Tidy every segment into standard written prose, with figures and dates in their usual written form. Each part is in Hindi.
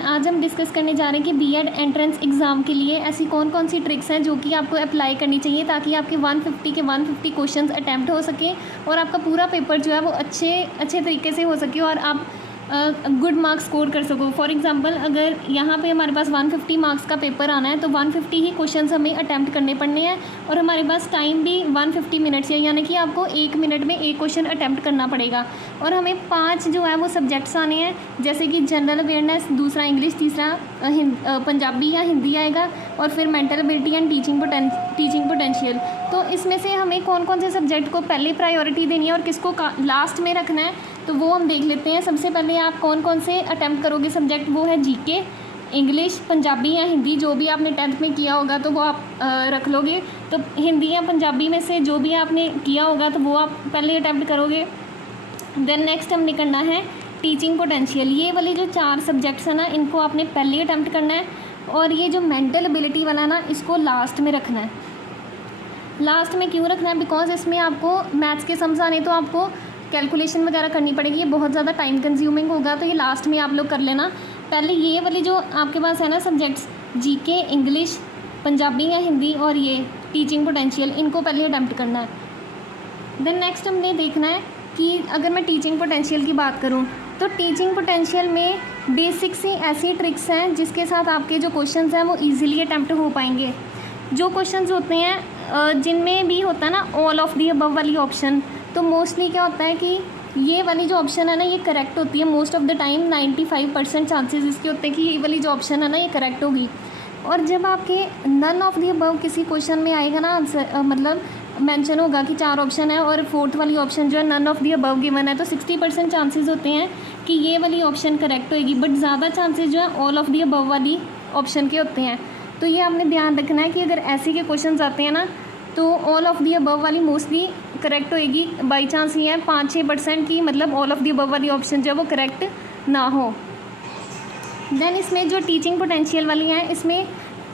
आज हम डिस्कस करने जा रहे हैं कि बीएड एंट्रेंस एग्ज़ाम के लिए ऐसी कौन कौन सी ट्रिक्स हैं जो कि आपको अप्लाई करनी चाहिए ताकि आपके 150 के 150 क्वेश्चंस अटैम्प्ट हो सके और आपका पूरा पेपर जो है वो अच्छे तरीके से हो सके और आप गुड मार्क्स स्कोर कर सको। फॉर एग्जांपल अगर यहाँ पे हमारे पास 150 मार्क्स का पेपर आना है तो 150 ही क्वेश्चंस हमें अटैम्प्ट करने पड़ने हैं और हमारे पास टाइम भी 150 मिनट्स है, यानी कि आपको 1 मिनट में एक क्वेश्चन अटैम्प्ट करना पड़ेगा। और हमें 5 जो है वो सब्जेक्ट्स आने हैं, जैसे कि जनरल अवेयरनेस, दूसरा इंग्लिश, तीसरा पंजाबी या हिंदी आएगा और फिर mental ability and teaching potential. तो इसमें से हमें कौन कौन से सब्जेक्ट को पहले प्रायोरिटी देनी है और किसको लास्ट में रखना है तो वो हम देख लेते हैं। सबसे पहले आप कौन कौन से अटैम्प्ट करोगे सब्जेक्ट, वो है जीके, इंग्लिश, पंजाबी या हिंदी। जो भी आपने 10th में किया होगा तो वो आप रख लोगे। तो हिंदी या पंजाबी में से जो भी आपने किया होगा तो वो आप पहले अटैम्प्ट करोगे। देन नेक्स्ट हमने करना है टीचिंग पोटेंशियल। ये वाले जो 4 सब्जेक्ट्स हैं ना, इनको आपने पहले अटैम्प्ट करना है और ये जो मेंटल एबिलिटी वाला ना, इसको लास्ट में रखना है। लास्ट में क्यों रखना है? बिकॉज इसमें आपको मैथ्स के सम्स आने तो आपको कैलकुलेशन वगैरह करनी पड़ेगी, ये बहुत ज़्यादा टाइम कंज्यूमिंग होगा, तो ये लास्ट में आप लोग कर लेना। पहले ये वाली जो आपके पास है ना सब्जेक्ट्स, जीके, इंग्लिश, पंजाबी या हिंदी और ये टीचिंग पोटेंशियल, इनको पहले अटैम्प्ट करना है। देन नेक्स्ट हमने देखना है कि अगर मैं टीचिंग पोटेंशियल की बात करूँ तो टीचिंग पोटेंशियल में बेसिक सी ऐसी ट्रिक्स हैं जिसके साथ आपके जो क्वेश्चंस हैं वो ईजिली अटैम्प्ट हो पाएंगे। जो क्वेश्चंस होते हैं जिनमें भी होता है ना ऑल ऑफ दी अबव वाली ऑप्शन, तो मोस्टली क्या होता है कि ये वाली जो ऑप्शन है ना ये करेक्ट होती है। Most of the time 95% chances इसके होते हैं कि ये वाली जो ऑप्शन है ना ये करेक्ट होगी। और जब आपके नन ऑफ दी अबव किसी क्वेश्चन में आएगा ना आंसर, मतलब मेंशन होगा कि 4 ऑप्शन है और 4th वाली ऑप्शन जो है none of the above given है, तो 60% चांसेस होते हैं कि ये वाली ऑप्शन करेक्ट होएगी। बट ज़्यादा चांसेस जो है ऑल ऑफ दी अबव वाली ऑप्शन के होते हैं। तो ये आपने ध्यान रखना है कि अगर ऐसे के क्वेश्चन आते हैं ना तो ऑल ऑफ दी अबव वाली मोस्टली करेक्ट होएगी। बाई चांस ये है 5-6% की, मतलब ऑल ऑफ दी अबव वाली ऑप्शन जो है वो करेक्ट ना हो। देन इसमें जो टीचिंग पोटेंशियल वाली है, इसमें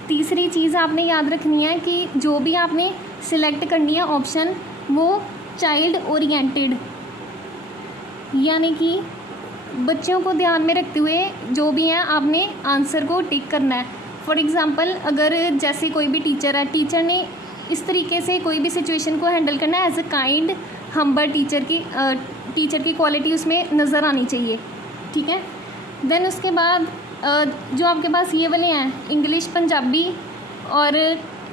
तीसरी चीज़ आपने याद रखनी है कि जो भी आपने सिलेक्ट करनी है ऑप्शन, वो चाइल्ड ओरिएंटेड, यानी कि बच्चों को ध्यान में रखते हुए जो भी है आपने आंसर को टिक करना है। फॉर एग्ज़ाम्पल अगर जैसे कोई भी टीचर है, टीचर ने इस तरीके से कोई भी सिचुएशन को हैंडल करना है, as a kind humble teacher की क्वालिटी उसमें नज़र आनी चाहिए, ठीक है। देन उसके बाद जो आपके पास ये वाले हैं इंग्लिश, पंजाबी और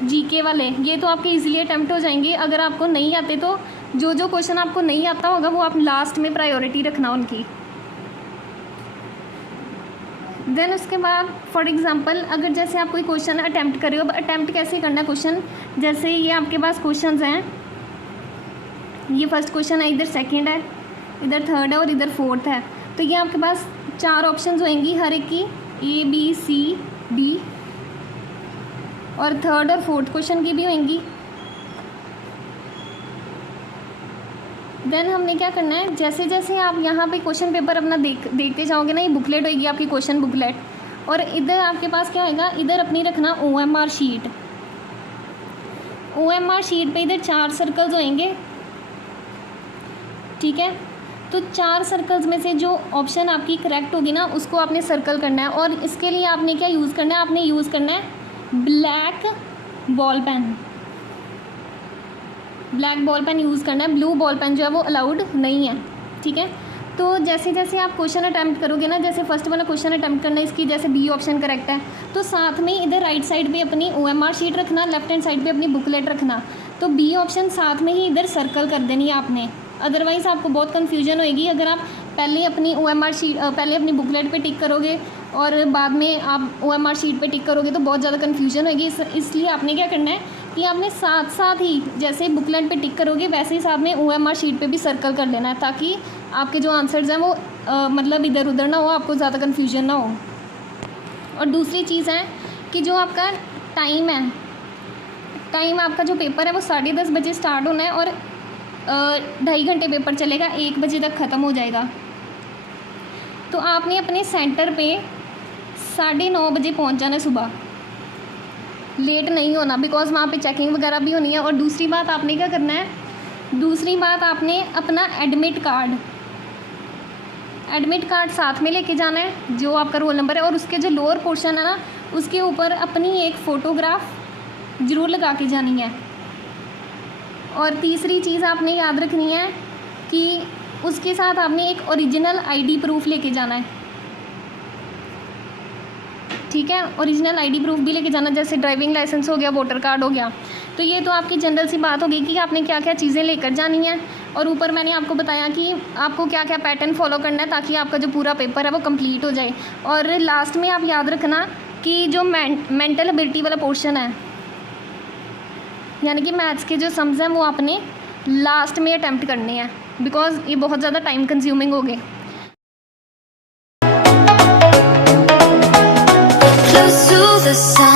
जीके वाले, ये तो आपके इजीली अटैम्प्ट हो जाएंगे। अगर आपको नहीं आते तो जो क्वेश्चन आपको नहीं आता होगा वो आप लास्ट में प्रायोरिटी रखना उनकी। देन उसके बाद फॉर एग्ज़ाम्पल अगर जैसे आप कोई क्वेश्चन अटैम्प्ट कर रहे हो, अब अटैम्प्ट कैसे करना है क्वेश्चन, जैसे ये आपके पास क्वेश्चंस हैं, ये फर्स्ट क्वेश्चन है, इधर सेकंड है, इधर थर्ड है और इधर फोर्थ है। तो ये आपके पास 4 ऑप्शंस होंगी हर एक की, A B C D, और थर्ड और फोर्थ क्वेश्चन की भी होंगी। देन हमने क्या करना है, जैसे जैसे आप यहाँ पे क्वेश्चन पेपर अपना देखते जाओगे ना, ये बुकलेट होगी आपकी क्वेश्चन बुकलेट, और इधर आपके पास क्या होगा, इधर अपनी रखना OMR शीट। OMR शीट पे इधर 4 सर्कल्स होंगे, ठीक है। तो 4 सर्कल्स में से जो ऑप्शन आपकी करेक्ट होगी ना उसको आपने सर्कल करना है। और इसके लिए आपने क्या यूज़ करना है, आपने यूज़ करना है black ball pen. Black ball pen use करना है, ब्लू बॉल पेन जो है वो अलाउड नहीं है, ठीक है। तो जैसे जैसे आप क्वेश्चन अटैम्प्ट करोगे ना, जैसे फर्स्ट वाला क्वेश्चन अटैम्प्ट करना है, इसकी जैसे बी ऑप्शन करेक्ट है तो साथ में इधर राइट साइड पे अपनी OMR शीट रखना, लेफ्ट हैंड साइड पे अपनी बुकलेट रखना। तो बी ऑप्शन साथ में ही इधर सर्कल कर देनी है आपने, अदरवाइज़ आपको बहुत कन्फ्यूजन होएगी। अगर आप पहले अपनी OMR शीट पहले अपनी बुकलेट पे टिक करोगे और बाद में आप OMR शीट पे टिक करोगे तो बहुत ज़्यादा कन्फ्यूजन होएगी। इसलिए आपने क्या करना है कि आपने साथ साथ ही जैसे बुकलेट पे टिक करोगे वैसे ही साथ में OMR शीट पे भी सर्कल कर लेना है, ताकि आपके जो आंसर्स हैं वो मतलब इधर उधर ना हो, आपको ज़्यादा कन्फ्यूजन ना हो। और दूसरी चीज़ है कि जो आपका टाइम है, टाइम आपका जो पेपर है वो 10:30 बजे स्टार्ट होना है और 2.5 घंटे पेपर चलेगा, 1 बजे तक ख़त्म हो जाएगा। तो आपने अपने सेंटर पे 9:30 बजे पहुंच जाना है सुबह, लेट नहीं होना, बिकॉज वहाँ पे चेकिंग वगैरह भी होनी है। और दूसरी बात आपने क्या करना है, दूसरी बात आपने अपना एडमिट कार्ड साथ में लेके जाना है, जो आपका रोल नंबर है, और उसके जो लोअर पोर्शन है ना उसके ऊपर अपनी एक फ़ोटोग्राफ ज़रूर लगा के जानी है। और तीसरी चीज़ आपने याद रखनी है कि उसके साथ आपने एक ओरिजिनल आईडी प्रूफ लेके जाना है, ठीक है। ओरिजिनल आईडी प्रूफ भी लेके जाना, जैसे ड्राइविंग लाइसेंस हो गया, वोटर कार्ड हो गया। तो ये तो आपकी जनरल सी बात होगी कि आपने क्या क्या चीज़ें लेकर जानी है। और ऊपर मैंने आपको बताया कि आपको क्या क्या पैटर्न फॉलो करना है ताकि आपका जो पूरा पेपर है वो कंप्लीट हो जाए। और लास्ट में आप याद रखना कि जो मेंटल एबिलिटी वाला पोर्शन है, यानी कि मैथ्स के जो सम्स हैं वो आपने लास्ट में अटैम्प्ट करने हैं, बिकॉज ये बहुत ज़्यादा टाइम कंज्यूमिंग हो गए। Close to the sun.